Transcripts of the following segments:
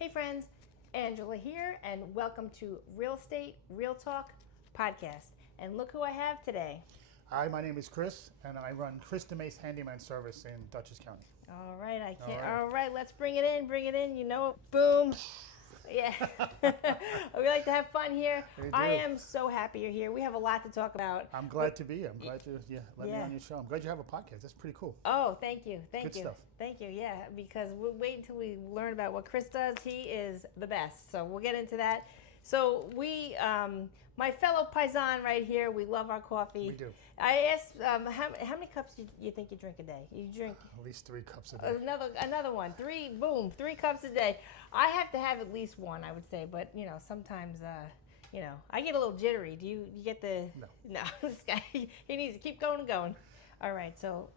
Hey friends, Angela here, and welcome to Real Estate Real Talk podcast. And look who I have today. Hi, my name is Chris, and I run DiMase Handyman service in Dutchess County. All right, All right, let's bring it in. You know, boom. Yeah, we like to have fun here. I am so happy you're here. We have a lot to talk about. I'm glad to be here. I'm glad to let me on your show. I'm glad you have a podcast. That's pretty cool. Oh, thank you. Good stuff. Thank you. Yeah, because we'll wait until we learn about what Chris does. He is the best. So we'll get into that. So we, my fellow paisan right here, we love our coffee. We do. I asked, how many cups do you think you drink a day? You drink at least 3 cups a day. Another one. 3 cups a day. I have to have at least one, I would say. But sometimes, I get a little jittery. Do you get the? No. This guy, he needs to keep going and going. All right. So,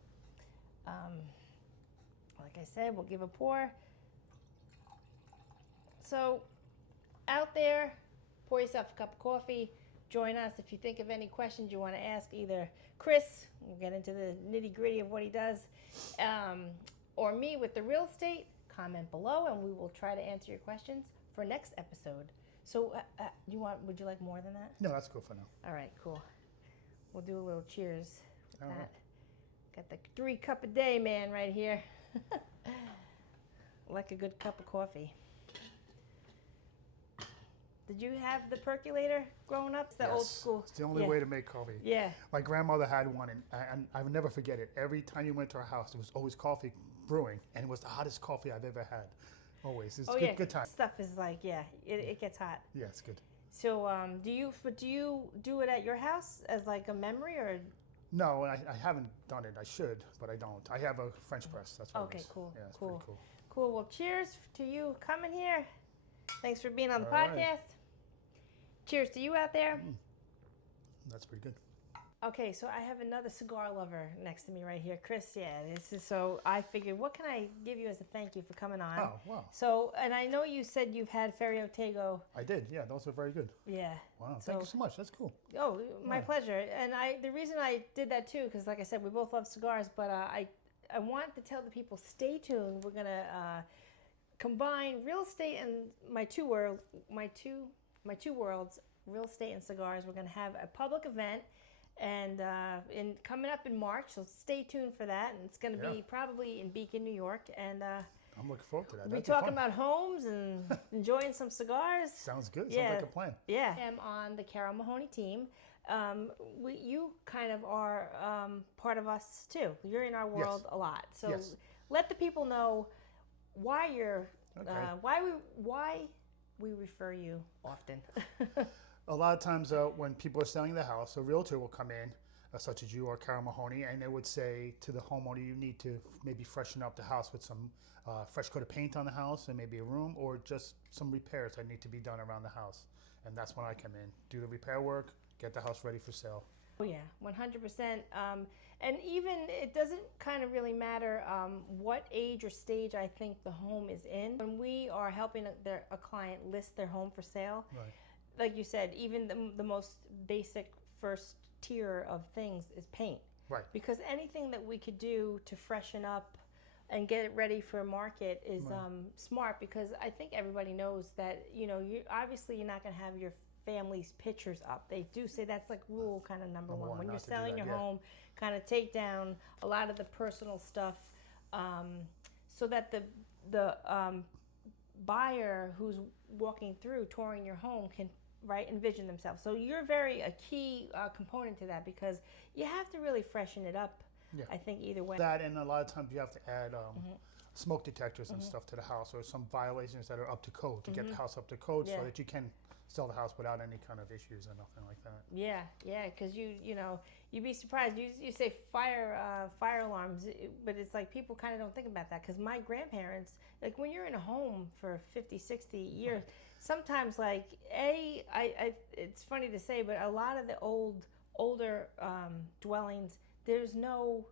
like I said, we'll give a pour. So, out there, pour yourself a cup of coffee. Join us if you think of any questions you want to ask either Chris, we'll get into the nitty gritty of what he does, or me with the real estate. Comment below and we will try to answer your questions for next episode. So would you like more than that? No, that's good for now. All right, cool. We'll do a little cheers with All that. right. Got the 3 cup a day man right here. Like a good cup of coffee. Did you have the percolator growing up? It's the old school. It's the only way to make coffee. Yeah. My grandmother had one, and I would never forget it. Every time you went to her house, there was always coffee brewing, and it was the hottest coffee I've ever had. Always. It's good time. Stuff is like, it gets hot. Yeah, it's good. So, do you do it at your house as like a memory or? No, I haven't done it. I should, but I don't. I have a French press. That's what it is. Cool. Yeah, it's cool. pretty cool. Cool. Well, cheers to you coming here. Thanks for being on the All right. podcast. Cheers to you out there. That's pretty good. Okay, so I have another cigar lover next to me right here, Chris. Yeah, this is so. I figured, what can I give you as a thank you for coming on? Oh, wow. So, and I know you said you've had Ferio Tego. I did. Yeah, those were very good. Yeah. Wow. Thank you so much. That's cool. Oh, my pleasure. And the reason I did that too, because like I said, we both love cigars. But I want to tell the people, stay tuned. We're gonna combine real estate and my two worlds, real estate and cigars. We're going to have a public event and coming up in March, so stay tuned for that. And it's going to be probably in Beacon, New York. And I'm looking forward to that. We'll be talking about homes and enjoying some cigars. Sounds good. Yeah. Sounds like a plan. Yeah. I'm on the Carol Mahoney team. You kind of are part of us too. You're in our world a lot. So let the people know why you're why we refer you often. A lot of times when people are selling the house, a realtor will come in, such as you or Carol Mahoney, and they would say to the homeowner, you need to maybe freshen up the house with some fresh coat of paint on the house and maybe a room, or just some repairs that need to be done around the house. And that's when I come in, do the repair work, get the house ready for sale. Oh yeah, 100%. And even it doesn't kind of really matter what age or stage I think the home is in. When we are helping a client list their home for sale, Right. Like you said, even the most basic first tier of things is paint. Right. Because anything that we could do to freshen up and get it ready for a market is smart, because I think everybody knows that, obviously you're not going to have your family's pictures up. They do say that's like rule kind of number one. When you're selling your home, kind of take down a lot of the personal stuff so that the buyer who's walking through, touring your home can envision themselves. So you're a key component to that, because you have to really freshen it up. Yeah. I think either way. That, and a lot of times you have to add smoke detectors and stuff to the house, or some violations that are up to code to get the house up to code so that you can sell the house without any kind of issues or nothing like that. Yeah, because you'd be surprised. You say fire alarms, but it's like people kind of don't think about that, because my grandparents, like when you're in a home for 50, 60 years, sometimes it's funny to say, but a lot of the older dwellings, there's no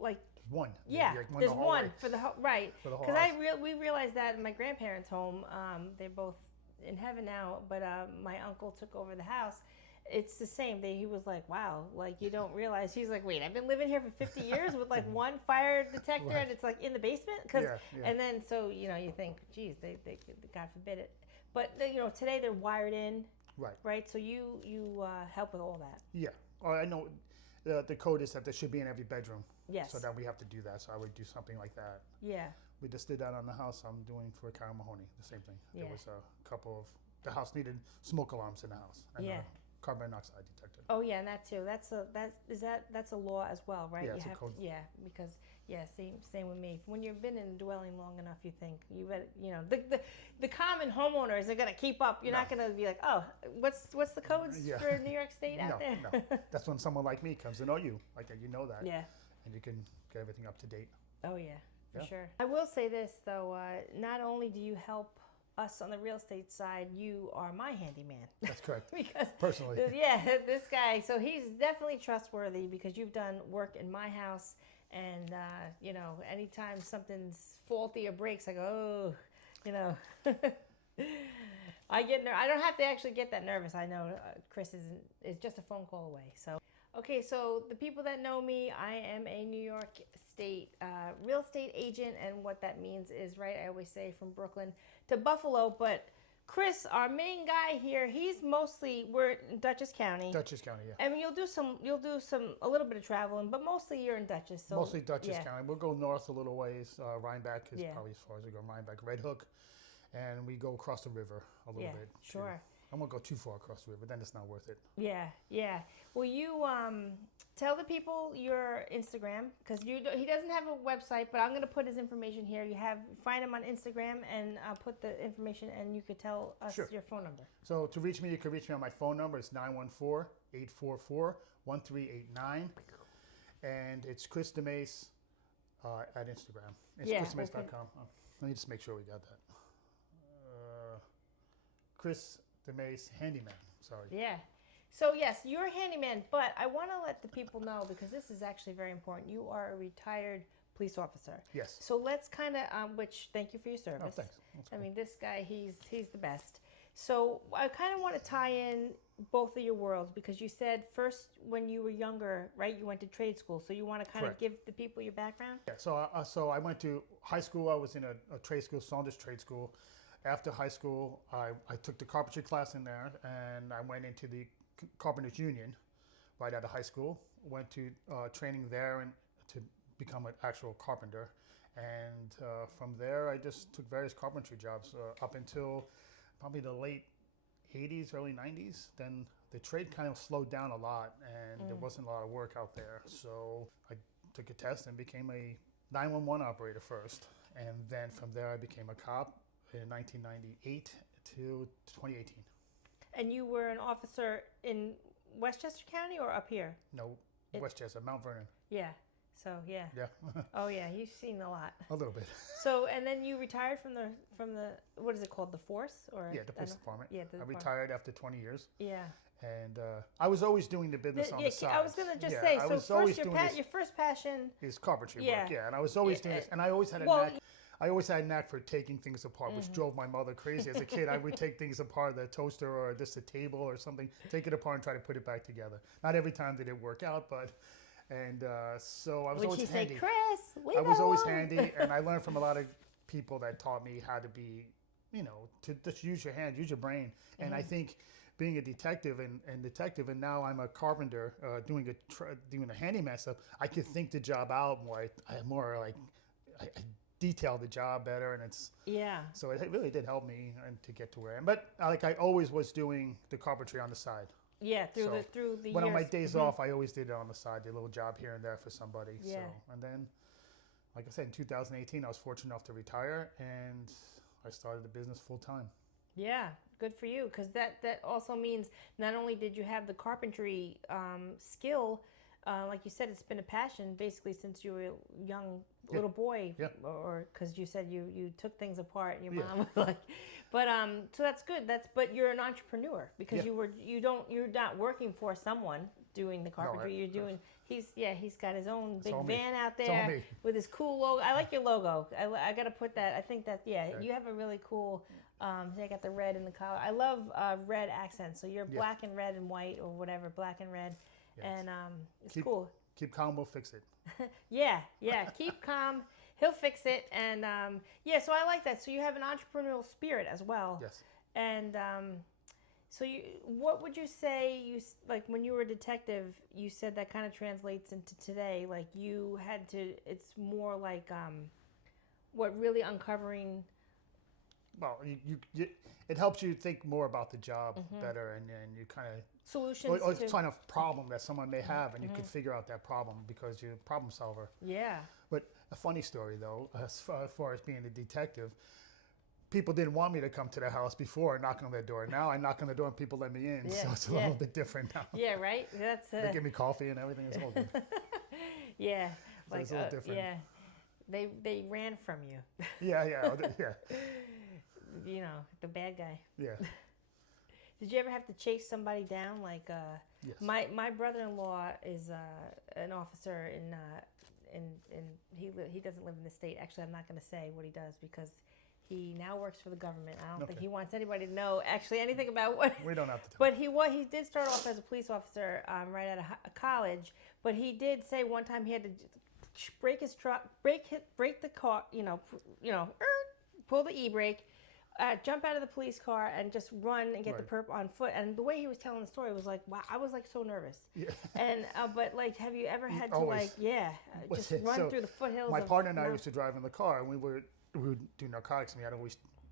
like one. Yeah, like there's one for the right. For the whole Because we realized that in my grandparents' home, they're both in heaven now, but my uncle took over the house, it's the same. He was like, wow, like you don't realize. He's like, wait, I've been living here for 50 years with like one fire detector Right. and it's like in the basement? Cause, Yeah. And then, so, you know, you think, geez, they God forbid it. But, you know, today they're wired in, Right. right? So you help with all that. Yeah. Well, I know the code is that there should be in every bedroom. Yes. So then we have to do that. So I would do something like that. Yeah. We just did that on the house I'm doing for Carol Mahoney. The same thing. Yeah. There was a couple of, the house needed smoke alarms in the house. And Yeah. a carbon monoxide detector. Oh yeah, and that too. That's a law as well, right? Yeah, You it's a have code. because same with me. When you've been in a dwelling long enough, you think you better, you know, the common homeowners are gonna keep up. You're not gonna be like, oh, what's the codes for New York State out there? No. That's when someone like me comes to know you, like you know that, Yeah. and you can get everything up to date. Oh yeah, for Yeah. sure. I will say this though, not only do you help us on the real estate side, you are my handyman. That's correct. Because Personally. yeah, this guy, so he's definitely trustworthy because you've done work in my house, and you know, anytime something's faulty or breaks, I go, oh, you know. I don't have to actually get that nervous. I know Chris is just a phone call away. So okay, so the people that know me, I am a New York State real estate agent, and what that means is, right, I always say from Brooklyn to Buffalo, but Chris, our main guy here, we're in Dutchess County. Dutchess County, yeah. I mean, you'll do a little bit of traveling, but mostly you're in Dutchess. So Mostly Dutchess yeah. County. We'll go north a little ways. Rhinebeck is Yeah. probably as far as we go. Rhinebeck, Red Hook, and we go across the river a little bit. Sure. I won't go too far across the river, then it's not worth it. Yeah. Well, you tell the people your Instagram, because he doesn't have a website, but I'm going to put his information here. Find him on Instagram, and I'll put the information, and you could tell us your phone number. So to reach me, you can reach me on my phone number. It's 914-844-1389, and it's Chris DiMase at Instagram. It's chrisdimase.com. Let me just make sure we got that. Chris DiMase Handyman. Sorry. Yeah. So yes, you're a handyman, but I want to let the people know, because this is actually very important. You are a retired police officer. Yes. So let's kind of, thank you for your service. Oh, thanks. That's cool. I mean, this guy, he's the best. So I kind of want to tie in both of your worlds, because you said first when you were younger, right, you went to trade school. So you want to kind of give the people your background? Yeah. So I went to high school. I was in a trade school, Saunders Trade School. After high school, I took the carpentry class in there, and I went into the Carpenters Union right out of high school. Went to training there and to become an actual carpenter. And from there, I just took various carpentry jobs up until probably the late 80s, early 90s. Then the trade kind of slowed down a lot, and there wasn't a lot of work out there. So I took a test and became a 911 operator first. And then from there, I became a cop in 1998 to 2018. And you were an officer in Westchester County or up here? No, Westchester, Mount Vernon. Yeah. So yeah. Yeah. Oh yeah, you've seen a lot. A little bit. So, and then you retired from the what is it called, the force, or Yeah, the police department. Yeah, I retired after 20 years. Yeah. And I was always doing the business on the side. I was gonna just say. So first, your first passion is carpentry work. Yeah, and I was always doing this, and I always had a knack. I always had a knack for taking things apart, which drove my mother crazy. As a kid, I would take things apart, the toaster or just a table or something, take it apart and try to put it back together. Not every time did it work out, but, so I was always handy. Would she say, Chris, I was always handy, and I learned from a lot of people that taught me how to be, to just use your hands, use your brain. And I think being a detective and now I'm a carpenter doing a handyman stuff, I could think the job out more. I detail the job better, and so it really did help me and to get to where I am. But I always was doing the carpentry on the side. Yeah, through the when years. on my days off, I always did it on the side, did a little job here and there for somebody. Yeah. So, and then, like I said, in 2018, I was fortunate enough to retire, and I started the business full time. Yeah, good for you, because that also means not only did you have the carpentry skill, like you said, it's been a passion basically since you were a young little boy, or because you said you took things apart and your mom was like, but so that's good. But you're an entrepreneur because you're not working for someone, doing the carpentry. You're doing. He's got his own big all me. van out It's all there me. with his cool logo. I like your logo. I got to put that. I think that you have a really cool. They got the red in the collar. I love red accents. So you're black and red and white or whatever, black and red, and it's cool. Keep calm, we'll fix it. Yeah. Keep calm. He'll fix it, and so I like that. So you have an entrepreneurial spirit as well. Yes. And so what would you say like when you were a detective? You said that kind of translates into today. Like you had to. It's more like what really uncovering. Well, you it helps you think more about the job better, and you kind of solutions or find a problem that someone may have, and you can figure out that problem because you're a problem solver. Yeah. But a funny story though, as far as being a detective, people didn't want me to come to their house before knocking on their door. Now I knock on the door and people let me in, so it's a little bit different now. Yeah, right. That's they give me coffee and everything. It's all good. Yeah, So it's a little different. Yeah, they ran from you. Yeah. You know, the bad guy. Yeah. Did you ever have to chase somebody down? Like, yes. My brother-in-law is an officer in he doesn't live in the state. Actually, I'm not going to say what he does because he now works for the government. I don't think he wants anybody to know actually anything about what. We don't have to. But he did start off as a police officer right out of college. But he did say one time he had to break his truck, break the car, pull the e-brake. Jump out of the police car and just run and get the perp on foot. And the way he was telling the story was like, wow, I was like so nervous. Yeah. And but like, have you ever had to Always. just run through the foothills? My partner and I used to drive in the car, and we would do narcotics, and we had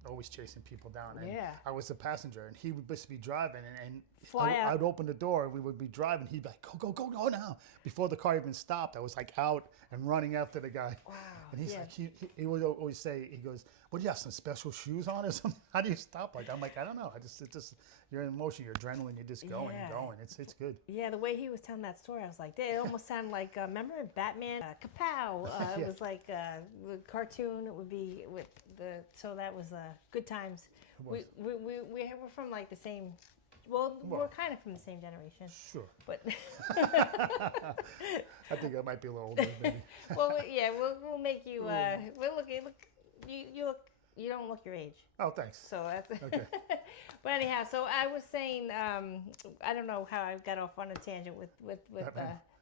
always chasing people down. And I was the passenger, and he would just be driving, and I would open the door, and we would be driving. He'd be like, go now. Before the car even stopped, I was like out and running after the guy. Wow. And he's like, he would always say, he goes, what do you have, some special shoes on or something? How do you stop like that? I'm like, I don't know. It's just you're in motion, you're adrenaline, you're just going and going. It's good. Yeah, the way he was telling that story, I was like, it almost sounded like, remember Batman? Kapow! It was like the cartoon. It would be with so that was good times. We're from like the same. Well, we're kind of from the same generation. Sure. But I think I might be a little older. Maybe. Well, we'll make you. We'll look. You don't look your age. Oh, thanks. So that's okay. But anyhow, so I was saying, I don't know how I got off on a tangent with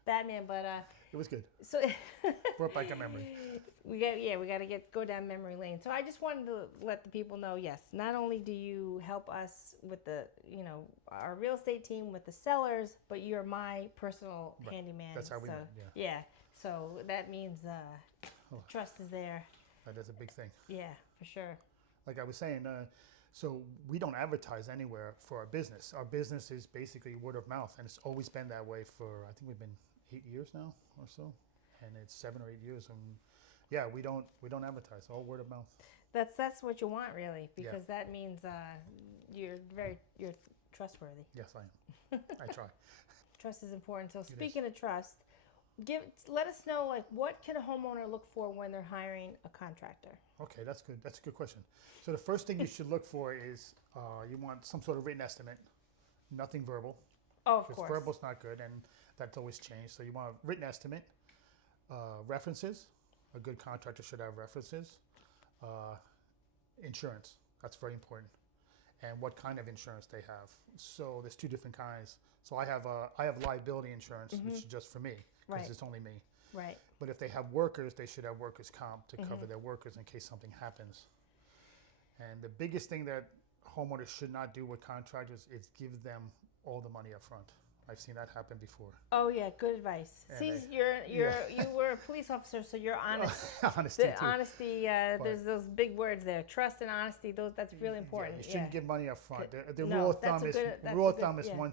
Batman, but it was good. So brought back a memory. We got to go down memory lane. So I just wanted to let the people know, yes, not only do you help us with the our real estate team with the sellers, but you're my personal handyman. That's how we met. Yeah. So that means trust is there. That is a big thing. Yeah, for sure. Like I was saying, so we don't advertise anywhere for our business. Our business is basically word of mouth, and it's always been that way for, I think we've been 8 years now or so, and it's 7 or 8 years. And yeah, we don't advertise, all word of mouth. That's what you want, really, because that means you're trustworthy. Yes, I am. I try. Trust is important. So speaking of trust, let us know, like, what can a homeowner look for when they're hiring a contractor? Okay, that's good. That's a good question. So the first thing you should look for is you want some sort of written estimate, nothing verbal. Oh, of course. Verbal's not good, and that's always changed. So you want a written estimate, references. A good contractor should have references. Insurance, that's very important. And what kind of insurance they have. So there's two different kinds. So I have liability insurance, which is just for me, because it's only me. Right. But if they have workers, they should have workers' comp to cover their workers in case something happens. And the biggest thing that homeowners should not do with contractors is give them all the money up front. I've seen that happen before. Oh yeah, good advice. And See, you were a police officer, so you're honest. Honesty. There's those big words there. Trust and honesty. That's really important. You shouldn't give money up front. The No, rule of thumb is yeah. one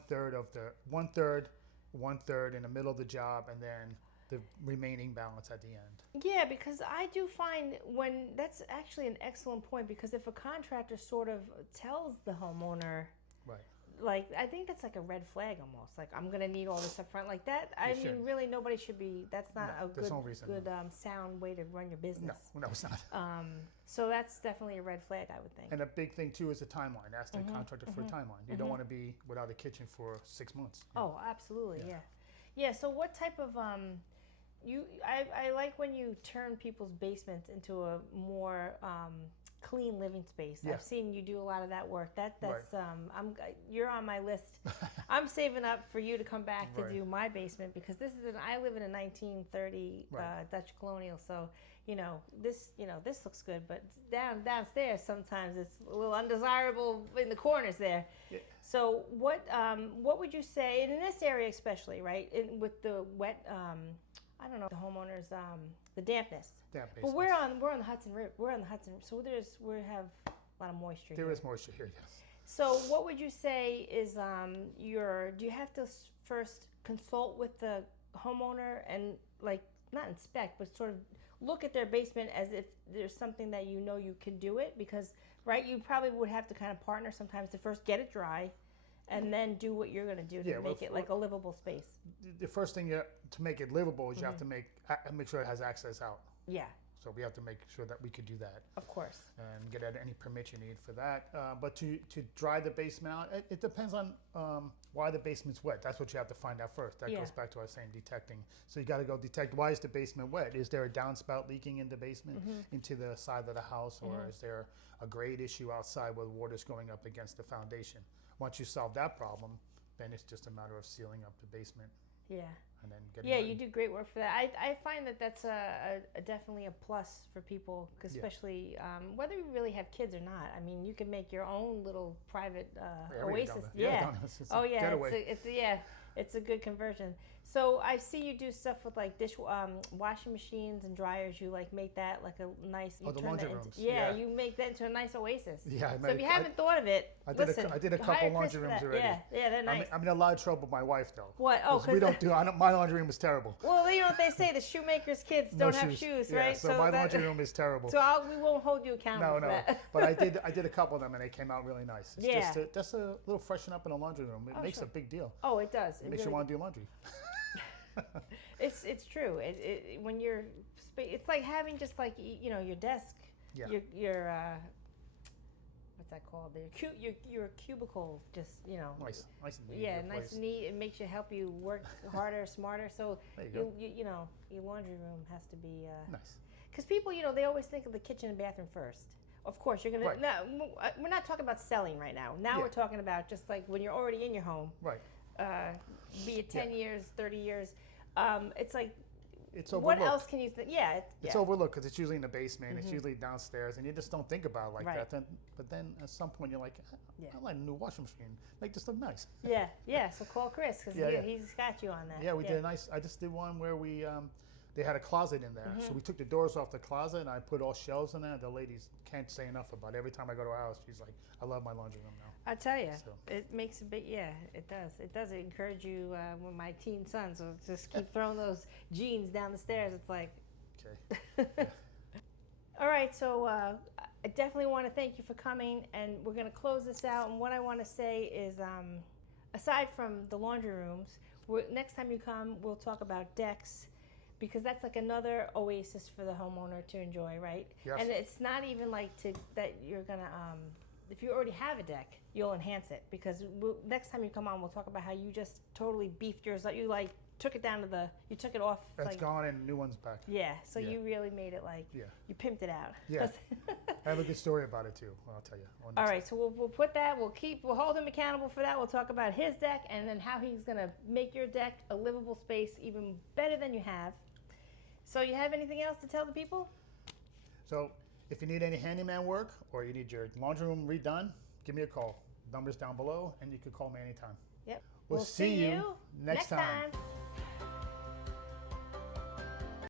third in the middle of the job, and then the remaining balance at the end. Yeah, because I do find that's actually an excellent point, because if a contractor sort of tells the homeowner, right, like, I think that's like a red flag almost. Like, I'm gonna need all this up front, like that. I mean, really, nobody should be. That's not a good sound way to run your business. No, it's not. So that's definitely a red flag, I would think. And a big thing too is the timeline. Ask the contractor for a timeline. You don't want to be without a kitchen for 6 months. Oh, absolutely, yeah. Yeah. So what type of I like when you turn people's basements into a more clean living space. Yeah. I've seen you do a lot of that work. That's Right. you're on my list. I'm saving up for you to come back to Right. do my basement because I live in a 1930 Right. Dutch colonial. So this looks good, but downstairs sometimes it's a little undesirable in the corners there. Yeah. So what would you say, and in this area especially, right, with the wet, I don't know, the homeowners, the dampness. Damp But basements. we're on the Hudson River. We're on the Hudson, so we have a lot of moisture. There here. is moisture here, yes. So what would you say is do you have to first consult with the homeowner and like not inspect, but sort of look at their basement as if there's something that you can do it, because right, you probably would have to kind of partner sometimes to first get it dry and then do what you're going to do to make it like a livable space. The first thing to make it livable is you have to make sure it has access out. Yeah, So we have to make sure that we could do that of course. and get any permit you need for that. But to dry the basement out, it depends on why the basement's wet. That's what you have to find out first. That goes back to our saying detecting. So you got to go detect, why is the basement wet? Is there a downspout leaking in the basement into the side of the house, or is there a grade issue outside where the water's going up against the foundation? Once you solve that problem, then it's just a matter of sealing up the basement. Yeah. And then getting Yeah, you do great work for that. I find that's definitely a plus for people, 'cause especially whether you really have kids or not. I mean, you can make your own little private oasis. Oh yeah, it's a good conversion. So I see you do stuff with like washing machines and dryers. You like make that like a nice. The laundry rooms. You make that into a nice oasis. Yeah. So if you haven't thought of it, I did a couple hire Chris laundry for rooms that. already. Yeah, they're nice. I'm in a lot of trouble with my wife though. What? Oh, 'Cause we don't do. My laundry room is terrible. Well, you know what they say: the shoemaker's kids don't have shoes, Yeah, right? so my laundry room is terrible. So we won't hold you accountable for that. But I did a couple of them and they came out really nice. It's just a little freshen up in a laundry room. It makes a big deal. Oh, it does. It makes you want to do laundry. It's true. When you're it's like having just like your desk, your what's that called? Your cubicle, just Nice and neat. Yeah, nice and neat. It makes you help you work harder, smarter. So there you go. Your laundry room has to be Nice. Because people, they always think of the kitchen and bathroom first. Of course, you're gonna. Right. No, we're not talking about selling right now. Now we're talking about just like when you're already in your home. Right. Be it 10 years, 30 years. It's like. It's overlooked. What else can you think? Yeah. It's overlooked because it's usually in the basement. It's usually downstairs, and you just don't think about it like that. But then at some point you're like, I like a new washing machine. Make this look nice. Yeah. So call Chris because he's got you on that. Yeah, we did a nice. I just did one where we they had a closet in there, so we took the doors off the closet and I put all shelves in there. The ladies can't say enough about it. Every time I go to her house, she's like, I love my laundry room now. I tell you, So. it makes a big, it does. It does encourage you when my teen sons will just keep throwing those jeans down the stairs. It's like, Okay. All right, so I definitely want to thank you for coming, and we're going to close this out. And what I want to say is, aside from the laundry rooms, next time you come, we'll talk about decks, because that's like another oasis for the homeowner to enjoy, right? Yes. And it's not even like that you're going to, if you already have a deck, you'll enhance it, because next time you come on, we'll talk about how you just totally beefed yours up. You like took it down to you took it off. That's like, gone and new one's back. Yeah, so you really made it like, you pimped it out. Yeah. I have a good story about it too. I'll tell you. All right, so we'll put that. We'll hold him accountable for that. We'll talk about his deck and then how he's gonna make your deck a livable space even better than you have. So you have anything else to tell the people? So if you need any handyman work or you need your laundry room redone, give me a call. Numbers down below, and you can call me anytime. Yep. We'll see you next time.